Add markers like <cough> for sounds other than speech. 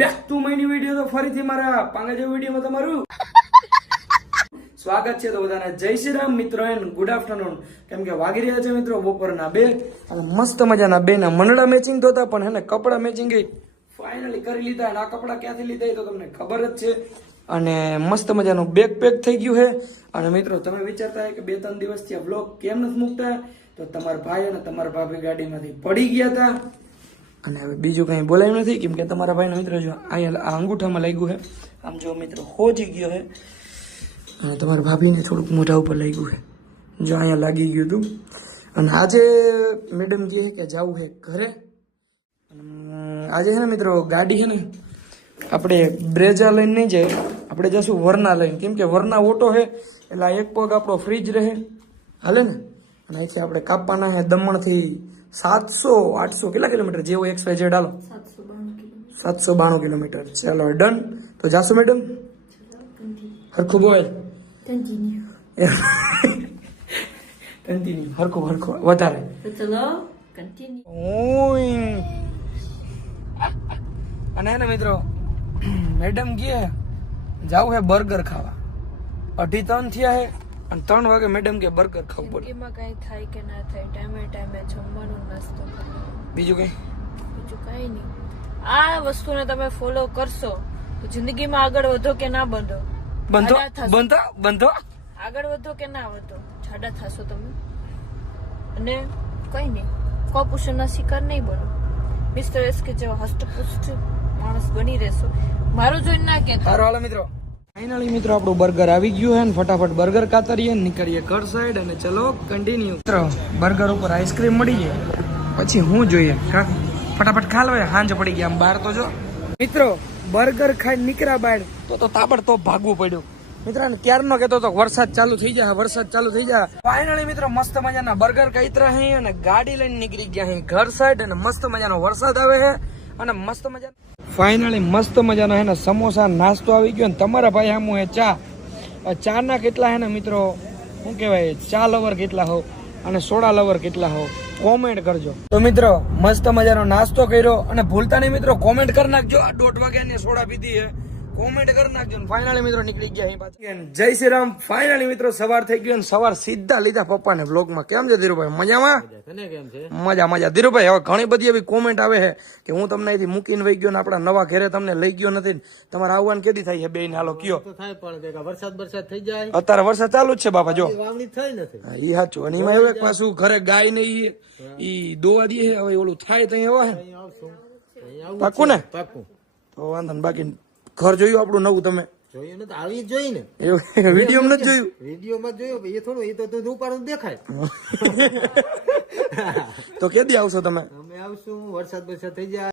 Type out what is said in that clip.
Back to માયની video તો ફરીથી મારા પાંગા જેવા વિડીયોમાં તમારું સ્વાગત છે. તો બધાને જય શ્રી રામ મિત્રો એન્ડ ગુડ આફ્ટરનૂન કેમ કે વાગી રહ્યા છે મિત્રો બપોરના બે. અને મસ્ત મજાના બે ના મંડળા મેચિંગ થતા, પણ હેને કપડા મેચિંગ ફાઇનલી કરી લીધા અને આ કપડા ક્યાંથી લીધા તો તમને ખબર જ છે. અને મસ્ત મજાનું બેગ પેક થઈ ગયું છે અને મિત્રો, તમે વિચારતા હોય કે બે ત્રણ દિવસથી આ બ્લોગ કેમ નથી મૂકતા? તો તમારા ભાઈ અને તમારા ભાભી ગાડીમાંથી પડી ગયા હતા. અને હવે બીજું કંઈ બોલાયું નથી, કેમ કે તમારા ભાઈનો મિત્ર જો અહીંયા આ અંગૂઠામાં લાગ્યું છે. આમ જો મિત્ર હોજી ગયો છે અને તમારા ભાભીને થોડુંક મોઢા ઉપર લાગ્યું છે. જો અહીંયા લાગી ગયું હતું. અને આજે મેડમ કહે છે કે જવું છે ઘરે. આજે છે ને મિત્રો ગાડી છે ને, આપણે બ્રેજા લઈને નહીં જાય, આપણે જશું વરના લઈને. કેમ કે વરના ઓટો છે, એટલે એક પગ આપણો ફ્રીજ રહે. હાલે ને? અને અહીંથી આપણે કાપવાના છે દમણથી સાતસો આઠસો કેટલા કિલોમીટર જેવો એક્સ વાય ઝેડ હાલો સાતસો બાણું કિલોમીટર ચાલો ડન તો જાશું મેડમ હરખું બોલ કન્ટિન્યુ હરખું હરખું વધારે ચલો કન્ટિન્યુ ઓય. અને હે ને મિત્રો <clears throat> મેડમ કહે જાવું હે બર્ગર ખાવા. અઢી ત્રણ થયા હે. અને ત્રણ વાગે મેડમ કે બર્ગર ખાવું પડે એમાં કઈ થાય કે ના થાય ટાઈમે ટાઈમે જમવાનું નાસ્તો બીજું કઈ? બીજું કઈ નહીં. આ વસ્તુને તમે ફોલો કરશો તો જિંદગીમાં આગળ વધો કે ના બંધો બંધો બંધો બંધો? આગળ વધો કે ના વધો? જાડા થશો તમે? અને કઈ નહીં. કોપુષણના શિકાર નહીં બનો. મિસ્ટર એસ કે જેવા હસ્તપુષ્ટ માણસ બની રહેશો. મારું જોઈને ના કે મિત્રો. ફાઇનલી મિત્રો, આપણું બર્ગર આવી ગયું હે ને ફટાફટ બર્ગર કાતરીએ, નીકળીએ ઘર સાઈડ અને ચલો કન્ટિન્યુ મિત્રો બર્ગર ઉપર આઈસ્ક્રીમ મળી જાય પછી હું જોઈએ? ફટાફટ ખાલવાય હાંજ પડી ગયા બહાર તો જો. મિત્રો બર્ગર ખાઈ નીકળ્યા બહાર તો તો તાબડ તો ભાગવું પડ્યું. મિત્રો ત્યારનો કહેતો તો વરસાદ ચાલુ થઈ જાય વરસાદ ચાલુ થઈ જાય ફાઇનલી મિત્રો, મસ્ત મજાના બર્ગર કઈતરા હે અને ગાડી લઈને નીકળી ગયા હે ઘર સાઈડ અને મસ્ત મજાનો વરસાદ આવે છે અને મસ્ત મજા ફાઇનલી મસ્ત મજાનો હે ને સમોસા નાસ્તો આવી ગયો ને તમારા ભાઈ આમ હે ચા. ચાના કેટલા હે ને મિત્રો? શું કહેવાય? ચા લવર કેટલા હો? અને સોડા લવર કેટલા હો? કોમેન્ટ કરજો. તો મિત્રો, મસ્ત મજાનો નાસ્તો કર્યો અને ભૂલતા નહીં મિત્રો, કોમેન્ટ કરી નાખજો. દોઢ વાગ્યાની સોડા પીધી હે. કોમેન્ટ કરી નાખજો ફાઇનલી મિત્રો નીકળી ગયા અહીં પાછા. જય શ્રી રામ ફાઇનલી મિત્રો સવાર થઈ ગયો ને સવાર સીધા લીધા પપ્પાને બ્લોગમાં કેમ છે ધીરુભાઈ? મજામાં? મજા. મજા ધીરુભાઈ હવે ઘણી બધી એવી કોમેન્ટ આવે છે કે હું તમને અહીંથી મૂકીને વહી ગયો ને આપણા નવા ઘરે તમને લઈ ગયો નથી ને. તમારે આવવાનું કેદી થાય છે બે હાલો કયો. થાય પણ વરસાદ વરસાદ થઈ જાય. અત્યારે વરસાદ ચાલુ જ છે બાપા જો. વાવણી થઈ નથી. ઈ સાચું. અને એમાં એવું પાછું ઘરે ગાય ને ઈ ઈ દોવા દે હવે ઓલું થાય તો એવા હે પાકું ને? પાકું. તો વાંધો ને બાકી ઘર જોયું આપણું નવું તમે? જોયું ને તો આવી જ જોઈ ને. વીડિયો નથી જોયું? વિડીયોમાં જોયું એ થોડું એ તો તું ઉપાડું દેખાય. <laughs> તો કેદી આવશો તમે? અમે આવશું વરસાદ વરસાદ થઈ જાય.